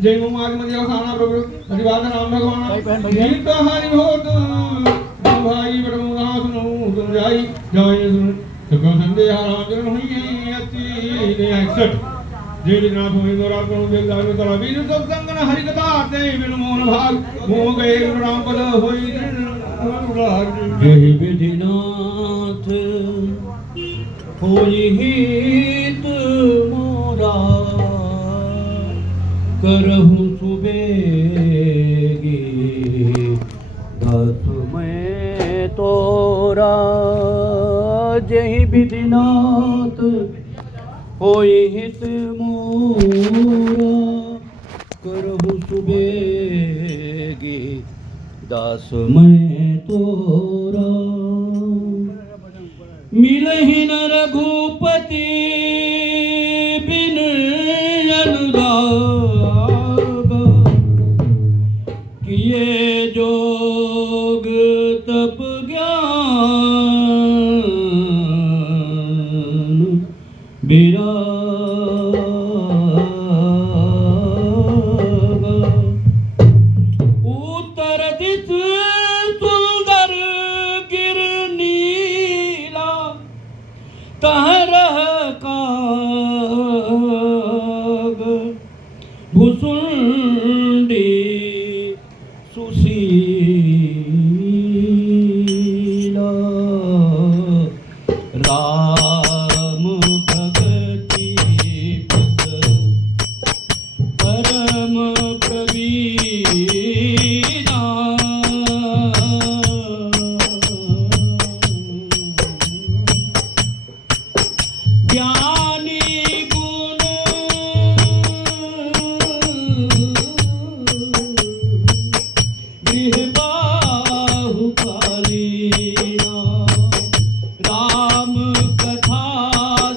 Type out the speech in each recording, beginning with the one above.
जय मुमाद मध्य खाना प्रभु अधिवाद राम भगवान गीत हरि होत भाई ब्रह्म सुनो तुम जाई जय सुन सुख संदेह राम हुई अति 61 जय जगन्नाथ होई राम प्रभु देव दान तला बिन सत्संग न हरि कथा ते बिन मोहन भाग मोह गए राम पद होई जय विधिनाथ होई हित मोरा करहूँ सुबेगी दस मैं तोरा जय विधिनाथ होई हित मोरा करहूँ सुबेगी दास मैं तोरा मिलहि न रघुपति बिन अनुराग किए जोग तप ज्ञान विराग उत्तर दिस सुंदर गिर नीला तह रह काग भुसुंडी सुशीला राम भगति पद परम प्रवीणा ज्ञानी गुण गृहबाहुकालीना राम कथा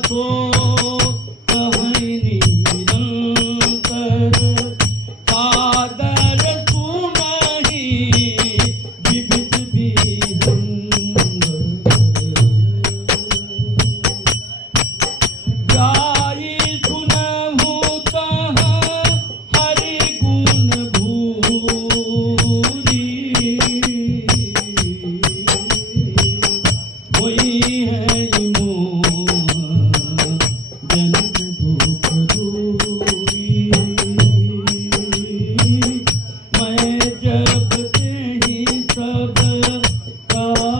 सो कहनि निरंतर सादर सुनहि विविध विहंग गाई सुनहु तह हरि गुण भूरि होई है मोह जनित दुख दूरी मैं जब तेहि सब कहा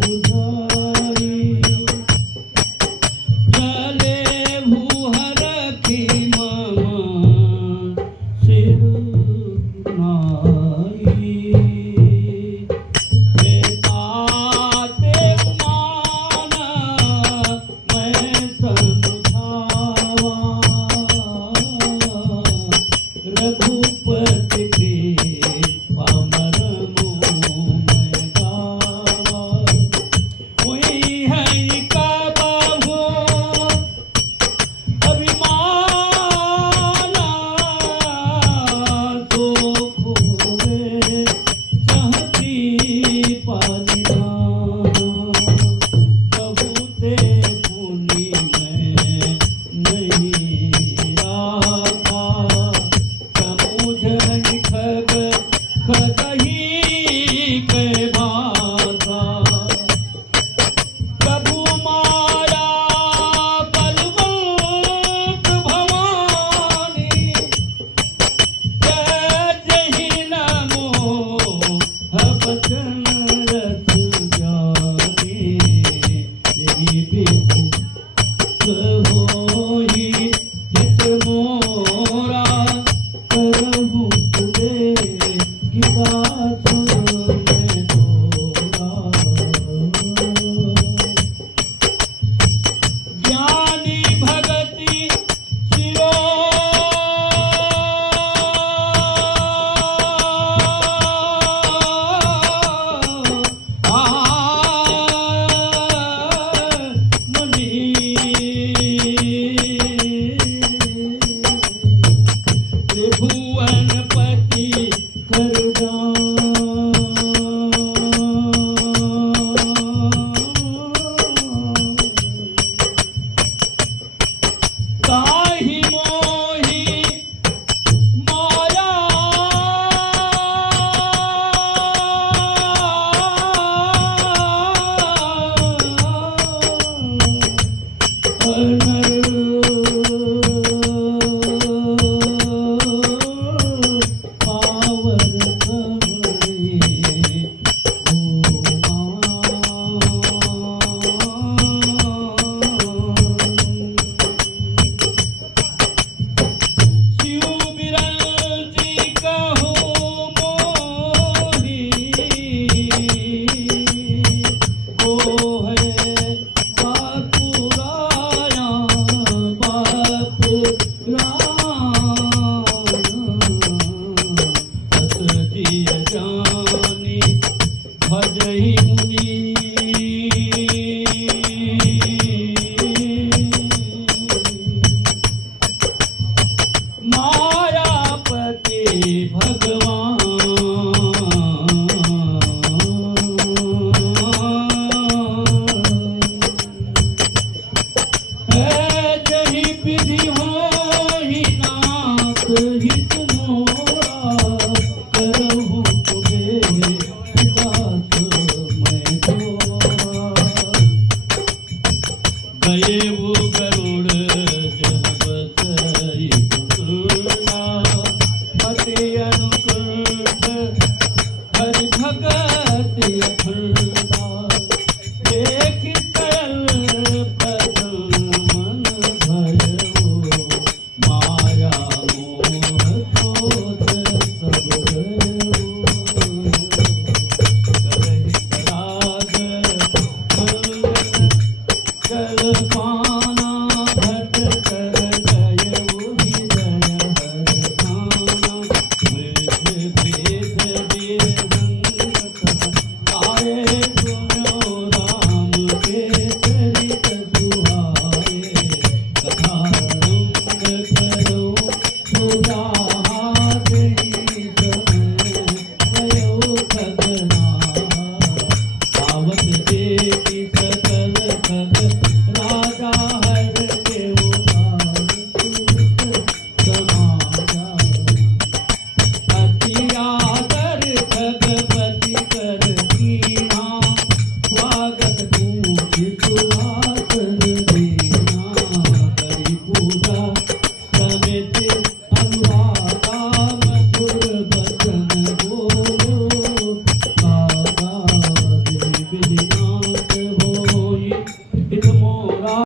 बुझाई चले भूहर की मामा सिर नाई बेताते माना मैं समझावा रघुपति के पामर मैं गावा वही है काबा अभिमाना तो खोवे चाहती पालिना बहुते पुनि में नहीं राखा समुझ खग खगही के भाषा प्रभु माया बलवंत भवानी जय जय नमो बचन रस जानी यही विधि होई हित मोरा करहूँ सुबेगी दास मैं तोरा ज्ञानी भगति शिरो मुनि कहा